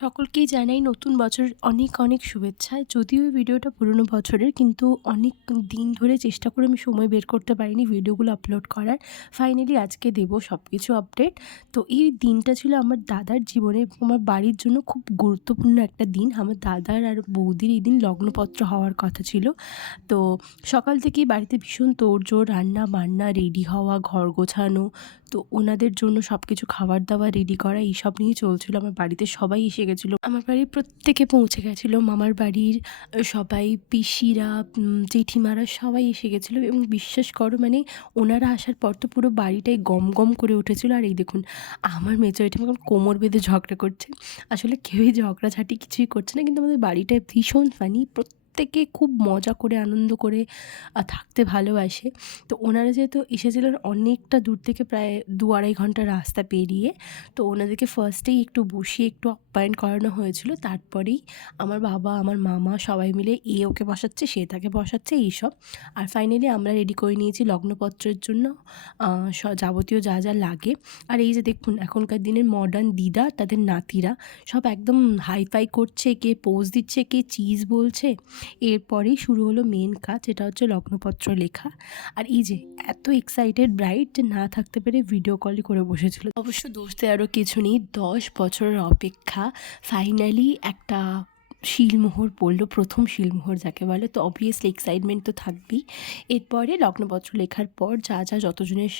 সকলকেই জানাই নতুন বছরের অনেক অনেক শুভেচ্ছা। যদিও এই ভিডিওটা পুরনো বছরের, কিন্তু অনেক দিন ধরে চেষ্টা করে আমি সময় বের করতে পারিনি ভিডিওগুলো আপলোড করার। ফাইনালি আজকে দেবো সব কিছু আপডেট। তো এই দিনটা ছিল আমার দাদার জীবনে, আমার বাড়ির জন্য খুব গুরুত্বপূর্ণ একটা দিন। আমার দাদার আর বৌদির এই দিন লগ্নপত্র হওয়ার কথা ছিল। তো সকাল থেকেই বাড়িতে ভীষণ তোড়জোড়, রান্না বান্না, রেডি হওয়া, ঘর গোছানো। তো ওনাদের জন্য সব কিছু খাবার দাবার রেডি করা এইসব নিয়েই চলছিল। আমার বাড়িতে সবাই এসে গেছিলো, আমার বাড়ির প্রত্যেকে পৌঁছে গেছিলো। মামার বাড়ির সবাই, পিসিরা, জেঠিমারা সবাই এসে গেছিলো এবং বিশ্বাস করো মানে ওনারা আসার পর তো পুরো বাড়িটাই গম গম করে উঠেছিল। আর এই দেখুন আমার মেজো জেঠিমা এখন কোমর বেঁধে ঝগড়া করছে। আসলে কেউই ঝগড়াঝাটি কিছুই করছে না, কিন্তু আমাদের বাড়িটা ভীষণ ফানি। প্রত্যেকে খুব মজা করে আনন্দ করে থাকতে ভালোবাসে। তো ওনারা যেহেতু এসেছিলেন অনেকটা দূর থেকে, প্রায় ২-২.৫ ঘন্টা রাস্তা পেরিয়ে, তো ওনাদেরকে ফার্স্টেই একটু বসিয়ে একটু আপ্যায়ন করানো হয়েছিল। তারপরেই আমার বাবা, আমার মামা সবাই মিলে ওকে বসাচ্ছে, সে তাকে বসাচ্ছে, এইসব। আর ফাইনালি আমরা রেডি করে নিয়েছি লগ্নপত্রের জন্য যাবতীয় যা যা লাগে। আর এই যে দেখুন এখনকার দিনের মডার্ন দিদা, তাদের নাতিরা সব একদম হাইফাই করছে, কে পোজ দিচ্ছে, কে চিজ বলছে। এরপরেই শুরু হলো মেন কাজ, এটা হচ্ছে লগ্নপত্র লেখা। আর এই যে এত এক্সাইটেড ব্রাইড যে না থাকতে পেরে ভিডিও কলই করে বসেছিল। অবশ্য দোষ দেওয়ারও কিছু নেই, 10 বছরের অপেক্ষা, ফাইনালি একটা শিলমোহর পড়লো, প্রথম শিলমোহর যাকে বলে। তো অবভিয়াসলি এক্সাইটমেন্ট তো থাকবেই। এরপরে লগ্নপত্র লেখার পর যা যা যতজনের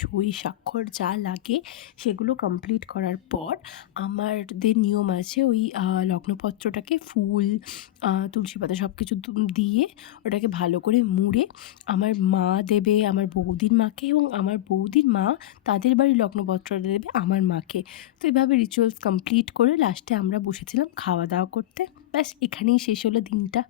সই স্বাক্ষর যা লাগে সেগুলো কমপ্লিট করার পর আমাদের নিয়ম আছে ওই লগ্নপত্রটাকে ফুল, তুলসী পাতা সব কিছু দিয়ে ওটাকে ভালো করে মুড়ে আমার মা দেবে আমার বৌদির মাকে, এবং আমার বৌদির মা তাদের বাড়ির লগ্নপত্রটা দেবে আমার মাকে। তো এইভাবে রিচুয়ালস কমপ্লিট করে লাস্টে আমরা বসেছিলাম খাওয়া দাওয়া করতে। ব্যাস এখানেই শেষ হলো দিনটা।